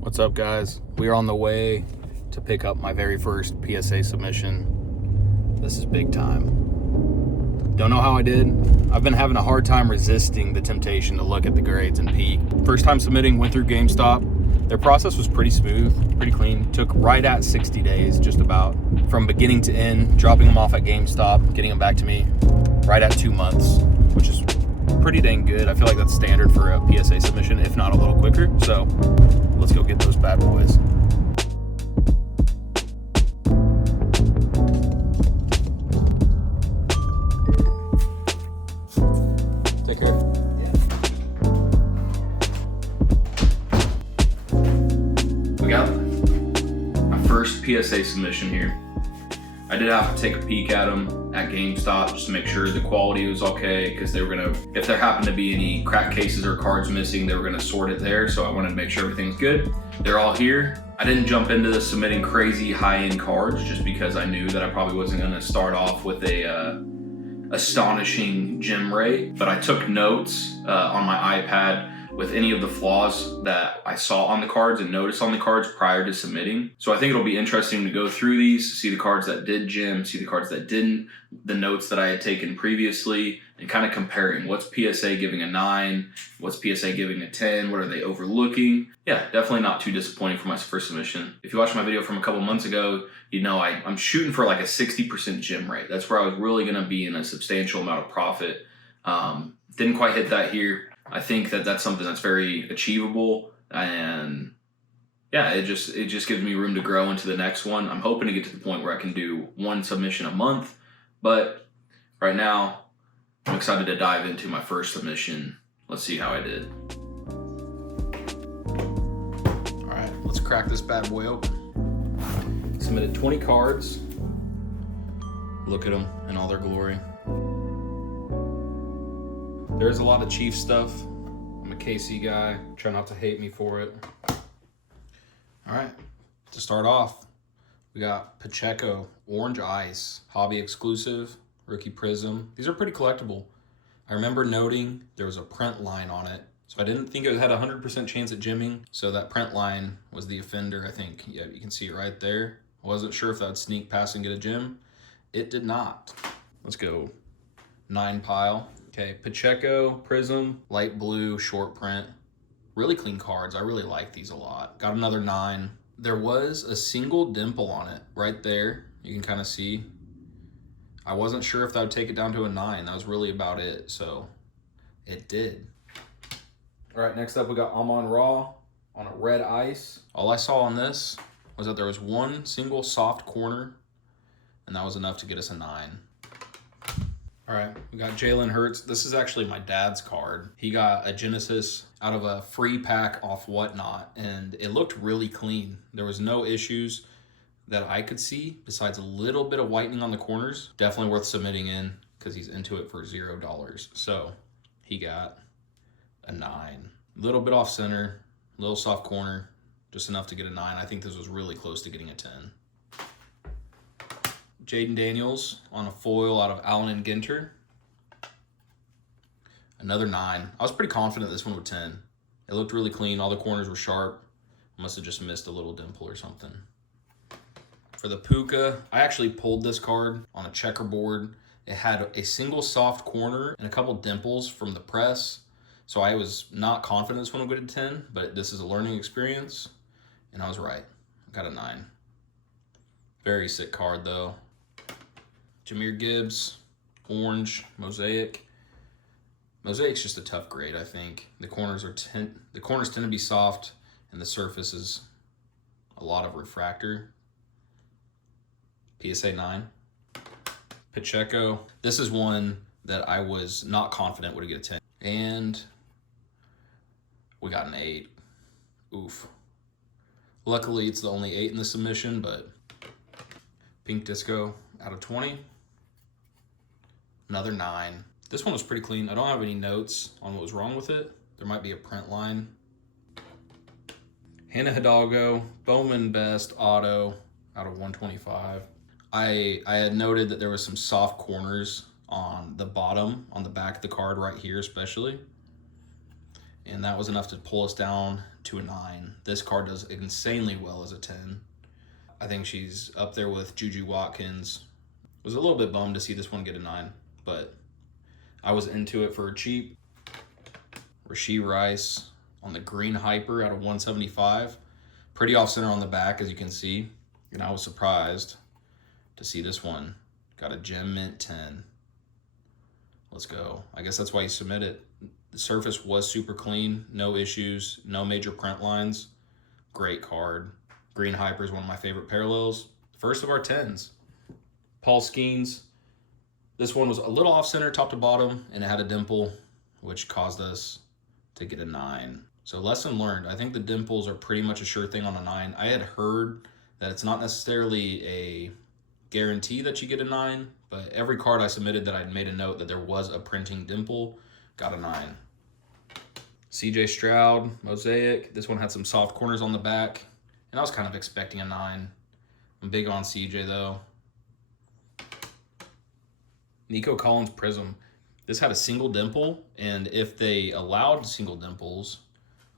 What's up, guys? We are on the way to pick up my very first PSA submission. This is big time. Don't know how I did. I've been having a hard time resisting the temptation to look at the grades and peek. First time submitting, went through GameStop. Their process was pretty smooth, pretty clean. Took right at 60 days, just about. From beginning to end, dropping them off at GameStop, getting them back to me right at 2 months, which is pretty dang good. I feel like that's standard for a PSA submission, if not a little quicker. So let's go get those bad boys. Take care. Yeah. We got my first PSA submission here. I did have to take a peek at them at GameStop just to make sure the quality was okay, because they were gonna, if there happened to be any crack cases or cards missing, they were gonna sort it there. So I wanted to make sure everything's good. They're all here. I didn't jump into the submitting crazy high-end cards just because I knew that I probably wasn't gonna start off with a astonishing gem rate, but I took notes on my iPad with any of the flaws that I saw on the cards and noticed on the cards prior to submitting. So I think it'll be interesting to go through these, see the cards that did gem, see the cards that didn't, the notes that I had taken previously, and kind of comparing what's PSA giving a 9, what's PSA giving a 10, what are they overlooking. Yeah, definitely not too disappointing for my first submission. If you watched my video from a couple months ago, you know I'm shooting for like a 60% gem rate. That's where I was really gonna be in a substantial amount of profit. Didn't quite hit that here. I think that that's something that's very achievable, and yeah, it just gives me room to grow into the next one. I'm hoping to get to the point where I can do one submission a month, but right now I'm excited to dive into my first submission. Let's see how I did. All right, let's crack this bad boy open. Submitted 20 cards. Look at them in all their glory. There's a lot of Chief stuff. I'm a KC guy. Try not to hate me for it. All right, to start off, we got Pacheco, Orange Ice, Hobby Exclusive, Rookie Prism. These are pretty collectible. I remember noting there was a print line on it, so I didn't think it had a 100% chance at gemming. So that print line was the offender, I think. Yeah, you can see it right there. I wasn't sure if that would sneak past and get a gem. It did not. Let's go 9 pile. Okay, Pacheco, Prism, light blue, short print. Really clean cards. I really like these a lot. Got another 9. There was a single dimple on it right there. You can kind of see. I wasn't sure if that would take it down to a 9. That was really about it, so it did. All right, next up we got Amon Ra on a red ice. All I saw on this was that there was one single soft corner, and that was enough to get us a 9. All right, we got Jalen Hurts. This is actually my dad's card. He got a Genesis out of a free pack off Whatnot, and it looked really clean. There was no issues that I could see besides a little bit of whitening on the corners. Definitely worth submitting in because he's into it for $0. So he got a 9. A little bit off center, little soft corner, just enough to get a 9. I think this was really close to getting a 10. Jaden Daniels on a foil out of Allen and Ginter. Another 9. I was pretty confident this one would 10. It looked really clean. All the corners were sharp. I must have just missed a little dimple or something. For the Puka, I actually pulled this card on a checkerboard. It had a single soft corner and a couple dimples from the press. So I was not confident this one would get a 10, but this is a learning experience, and I was right. I got a 9. Very sick card though. Jahmyr Gibbs, orange, mosaic. Mosaic's just a tough grade, I think. The corners tend to be soft, and the surface is a lot of refractor. PSA 9. Pacheco. This is one that I was not confident would get a 10. And we got an 8. Oof. Luckily, it's the only 8 in the submission, but Pink Disco out of 20. Another 9. This one was pretty clean. I don't have any notes on what was wrong with it. There might be a print line. Hannah Hidalgo, Bowman Best Auto out of 125. I had noted that there was some soft corners on the bottom, on the back of the card right here especially. and that was enough to pull us down to a 9. This card does insanely well as a 10. I think she's up there with Juju Watkins. Was a little bit bummed to see this one get a 9, but I was into it for cheap. Rashee Rice on the green hyper out of 175. Pretty off center on the back, as you can see. And I was surprised to see this one. Got a gem mint 10. Let's go. I guess that's why you submit it. The surface was super clean, no issues, no major print lines. Great card. Green hyper is one of my favorite parallels. First of our 10s. Paul Skeens. This one was a little off center top to bottom, and it had a dimple, which caused us to get a 9. So lesson learned. I think the dimples are pretty much a sure thing on a 9. I had heard that it's not necessarily a guarantee that you get a 9, but every card I submitted that I'd made a note that there was a printing dimple got a 9. CJ Stroud, Mosaic. This one had some soft corners on the back, and I was kind of expecting a 9. I'm big on CJ though. Nico Collins Prism. This had a single dimple, and if they allowed single dimples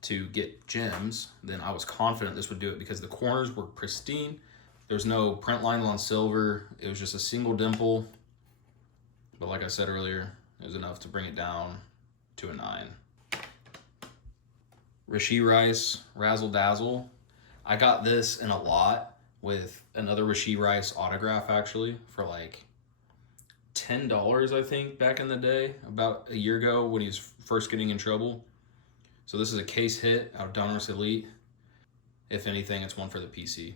to get gems, then I was confident this would do it because the corners were pristine. There's no print line on silver. It was just a single dimple. But like I said earlier, it was enough to bring it down to a 9. Rashee Rice, Razzle Dazzle. I got this in a lot with another Rashee Rice autograph actually for like $10, I think, back in the day, about a year ago when he was first getting in trouble. So this is a case hit out of Donruss Elite. If anything, it's one for the PC.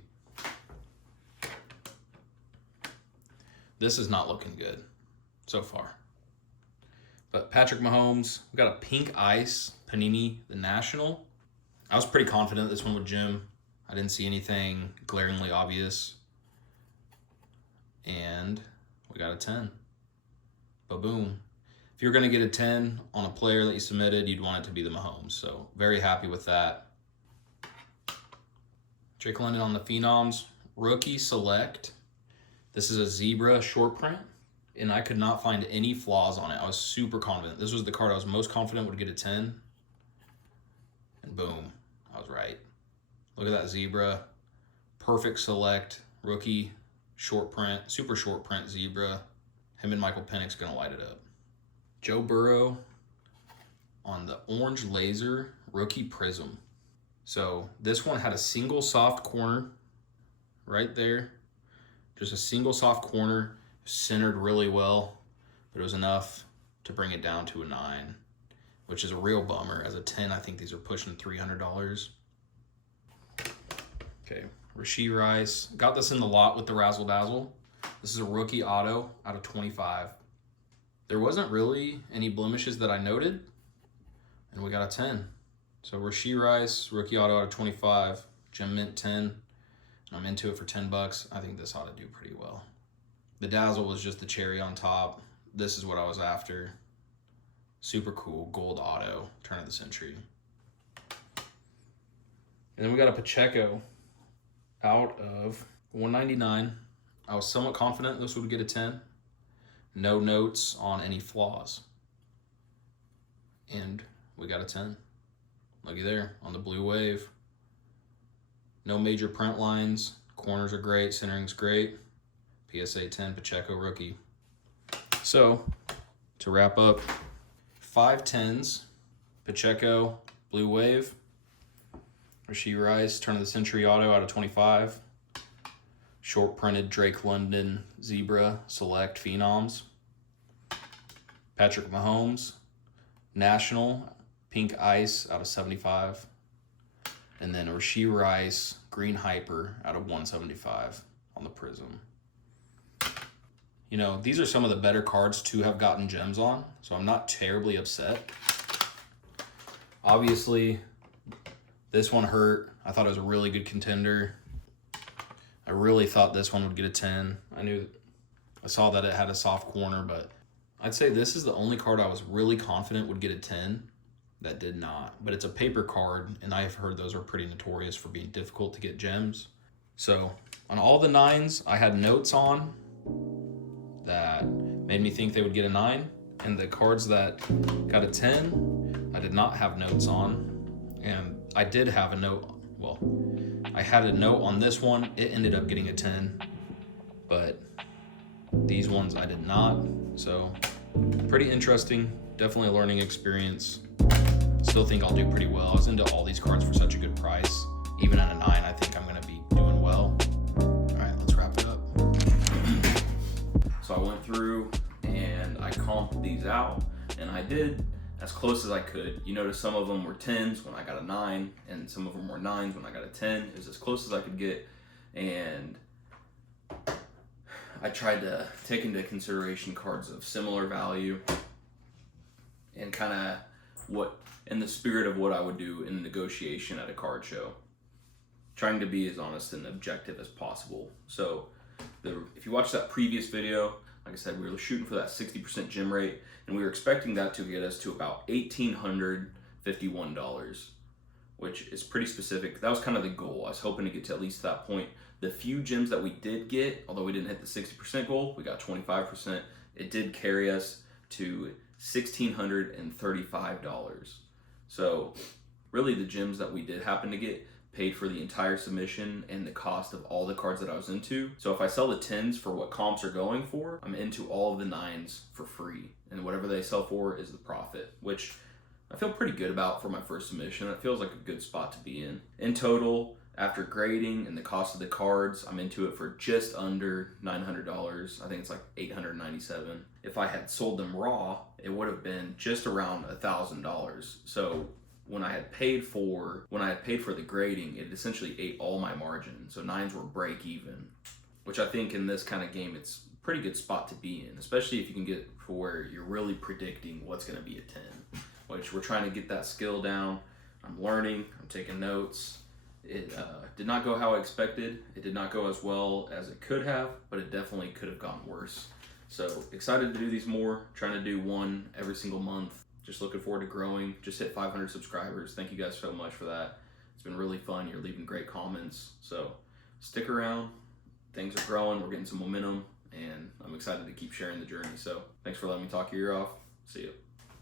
This is not looking good so far. But Patrick Mahomes, we got a pink ice Panini, the National. I was pretty confident this one would gem. I didn't see anything glaringly obvious. And we got a 10. Ba-boom. If you're going to get a 10 on a player that you submitted, you'd want it to be the Mahomes. So very happy with that. Drake London on the Phenoms. Rookie Select. This is a zebra short print, and I could not find any flaws on it. I was super confident. This was the card I was most confident would get a 10. And boom, I was right. Look at that zebra. Perfect select. Rookie short print, super short print zebra. Him and Michael Penix gonna light it up. Joe Burrow on the orange laser rookie prism. So this one had a single soft corner right there. Just a single soft corner, centered really well, but it was enough to bring it down to a 9, which is a real bummer. As a 10, I think these are pushing $300. Okay, Rashee Rice. Got this in the lot with the Razzle Dazzle. This is a rookie auto out of 25. There wasn't really any blemishes that I noted, and we got a 10. So Rashee Rice, rookie auto out of 25, gem mint 10. I'm into it for $10. I think this ought to do pretty well. The Dazzle was just the cherry on top. This is what I was after. Super cool, gold auto, turn of the century. And then we got a Pacheco out of 199. I was somewhat confident this would get a 10. No notes on any flaws. And we got a 10. Looky there on the blue wave. No major print lines. Corners are great. Centering's great. PSA 10 Pacheco rookie. So, to wrap up, 5 10s. Pacheco, blue wave. Rashee Rice, turn of the century auto out of 25. Short printed Drake London Zebra Select Phenoms. Patrick Mahomes, National, pink ice out of 75. And then Rashee Rice, green hyper out of 175 on the Prism. You know, these are some of the better cards to have gotten gems on, so I'm not terribly upset. Obviously, this one hurt. I thought it was a really good contender. I really thought this one would get a 10. I saw that it had a soft corner, but I'd say this is the only card I was really confident would get a 10 that did not. But it's a paper card, and I've heard those are pretty notorious for being difficult to get gems. So on all the 9s, I had notes on that made me think they would get a 9. And the cards that got a 10, I did not have notes on, and I did have a note. Well, I had a note on this one. It ended up getting a 10, but these ones I did not. So pretty interesting. Definitely a learning experience. Still think I'll do pretty well. I was into all these cards for such a good price. Even at a 9, I think I'm gonna be doing well. All right, let's wrap it up. So I went through and I comped these out, and I did as close as I could. You notice some of them were 10s when I got a 9, and some of them were 9s when I got a 10. It was as close as I could get, and I tried to take into consideration cards of similar value and kind of what, in the spirit of what I would do in a negotiation at a card show. Trying to be as honest and objective as possible. So if you watch that previous video, like I said, we were shooting for that 60% gem rate, and we were expecting that to get us to about $1,851, which is pretty specific. That was kind of the goal. I was hoping to get to at least that point. The few gems that we did get, although we didn't hit the 60% goal, we got 25%. It did carry us to $1,635. So really the gems that we did happen to get paid for the entire submission and the cost of all the cards that I was into. So if I sell the 10s for what comps are going for, I'm into all of the 9s for free. And whatever they sell for is the profit, which I feel pretty good about for my first submission. It feels like a good spot to be in. In total, after grading and the cost of the cards, I'm into it for just under $900. I think it's like $897. If I had sold them raw, it would have been just around $1,000. So when I had paid for the grading, it essentially ate all my margin. So 9s were break even, which I think in this kind of game, it's a pretty good spot to be in, especially if you can get to where you're really predicting what's going to be a 10, which we're trying to get that skill down. I'm learning, I'm taking notes. It did not go how I expected. It did not go as well as it could have, but it definitely could have gone worse. So excited to do these more, trying to do one every single month. Just looking forward to growing. Just hit 500 subscribers. Thank you guys so much for that. It's been really fun. You're leaving great comments. So stick around. Things are growing. We're getting some momentum, and I'm excited to keep sharing the journey. So thanks for letting me talk your ear off. See you.